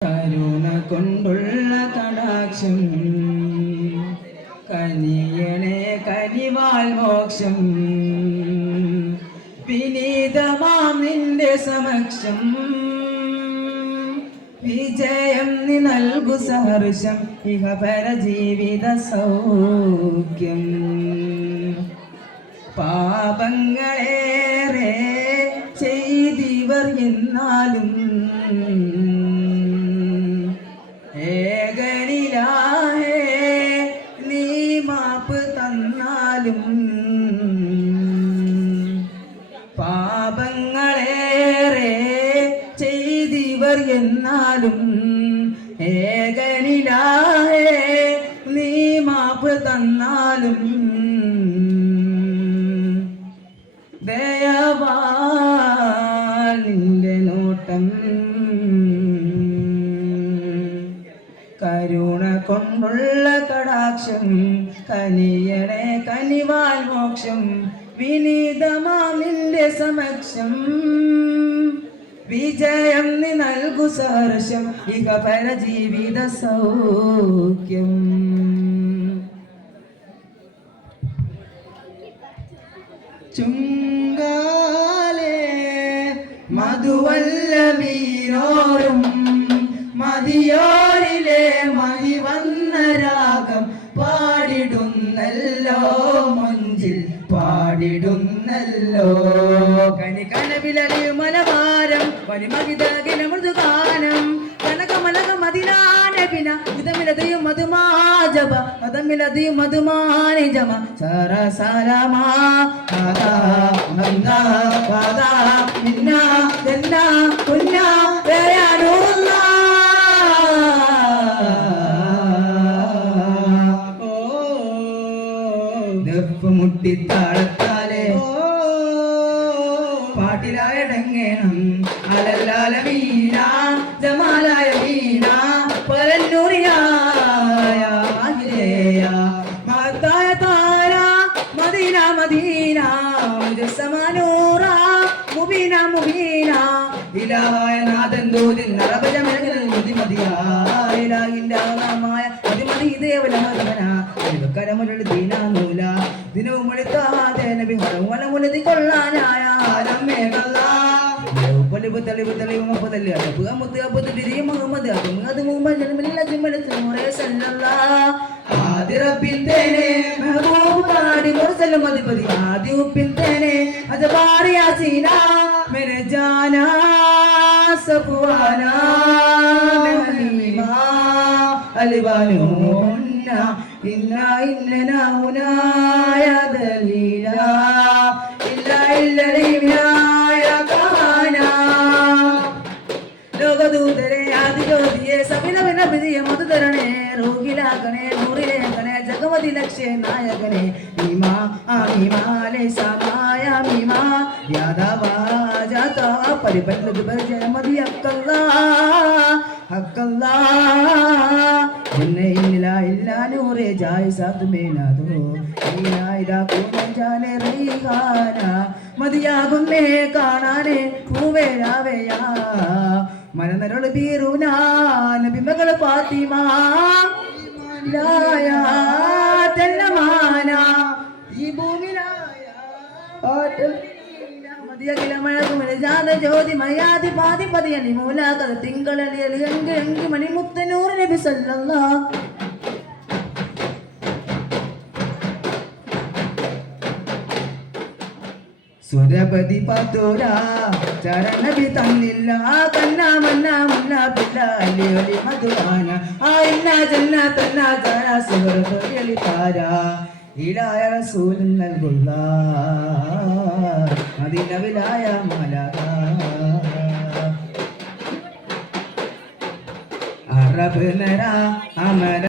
കരുണ കൊണ്ടുള്ള കടാക്ഷം കനിയണേ കനിവാൽ മോക്ഷം വിനീതമാം നിന്റെ സമക്ഷം വിജയം നീ നൽകു സഹർഷം ഇഹപര ജീവിത സൗഖ്യം പാപങ്ങളേറെ ചെയ്തിവർ എന്നാലും ഏകനിലാഹേ നീ മാപ്പ് തന്നാലും പാപങ്ങളേറെ ചെയ്തിവർ എന്നാലും ഏകനിലാഹേ നീ മാപ്പ് തന്നാലും ദയവാൽ നിന്റെ നോട്ടം കരുണ കൊണ്ടുള്ള കടാക്ഷം കനിയണേ കനിവാൽ മോക്ഷം വിനീതമാം നിന്റെ സമക്ഷം വിജയം നീ നൽകു സഹർഷം ഇഹപര ജീവിത സൗഖ്യം ചുങ്കാലേ മധുവല്ല വീരോറും മതിയോരിലെ മതി വന്ന രാഗം പാടിടുന്നല്ലോ മൊഞ്ചിൽ പാടിടുന്നല്ലോ കനി കനവിലറിയും മലബാരം പനിമകിതകിന മൃദുഗാനം കനകമലക മതിനാനബിന ഇതമിലതയും മധുമാജപ മതമിലതയും മധുമാനി ജമ സര സരമാ കാദാ മന്ദാ കാദാ നിന്ന ജന്ന കുന്ന വേയാനുള്ള മുട്ടിത്താളത്താലേ പാട്ടിലായടങ്ങേണം അലല്ലാല വീണ ജമാലായ വീണ പരന്നൂറിയായ മഹത്തായ താര മദീന മദീന മുജസ്സമാനൂറ മുബീന മുബീന ഇലാഹായ നാദൻ ദൂതിൻ നറബജമനഗൽ മുദിമദിയായ ഇലാഹിന്റെ നാമായ മുദിമദി ദേവലഹദമന കരമുരളി ദീനാനൂല ദിനവും മുഴുത്താതെ നബി ഹറവലമുലതി കൊള്ളാനായ ആരമേകല്ലാ പൊലിബ് തെളിവ് തെളിവ് മുപ്പതല്ലേ അപ്പ് അമുത്ത് അപ്പത്ത് തിരി മുഹമ്മദ് അതും അത് മുമ്പ് ജന്മലെ സല്ലല്ലാ ആദി റബ്ബിൻ തേനെ മെഹബൂബ് പാടി മുർസലും അധിപതി ആദി ഉപ്പിൻ തേനെ അജബാറി യാസീന മേരെ ജാനാ സഫ്വാനാ ഹലീമാ അലിബാനു إنا إننا هنا يا دليلا إلا إلا ليبيا يا كهانا ലോകദൂതരെ ആദിജ്യോതിയെ സവിനവിനഭിതിയ മധുതരണേ റോഗിലാകണേ നൂറിലേഖനെ ജഗവതി ലക്ഷ്യ നായകനെ ഭീമാ ആമീമാലെ സമായ മീമാ യാദവാജാത പരിപല്ലത് പരിചയ മതി അക്കല്ലാ അക്കല്ലാ ഇന്നെ ഇന്നിലാ ഇല്ലാ നൂറെ ജായി സാത്ത് മേനാദോ ഈനായിരാ കൂനൻ ജാനെ റീഹാന മതിയാകുന്നേ കാണാനേ പൂവേ രാവയാ മനനരള് ബീറുനാ നബിമകള് ഫാത്തിമ ലായ തെല്ലമാന ഈ ഭൂമിലായ ജ്യോതി മയാതി പാതി പതിയണി മൂലാകത തിങ്കളലിയൽ എങ്കി എങ്കി മണി മുത്തനൂറ് നബി സല്ലല്ലാഹ് സുരപതി പത്തോര ചരണബി തന്നില്ല കന്ന മന്ന മുല്ല പില്ല അലി അലി മധുവാന ആ ഇന്ന ജന്ന തന്ന താര സുഹൃത്തുലി താര ഇലായ റസൂൽ നൽകുള്ള മദീനവിലായ മലക അറബ് നര അമര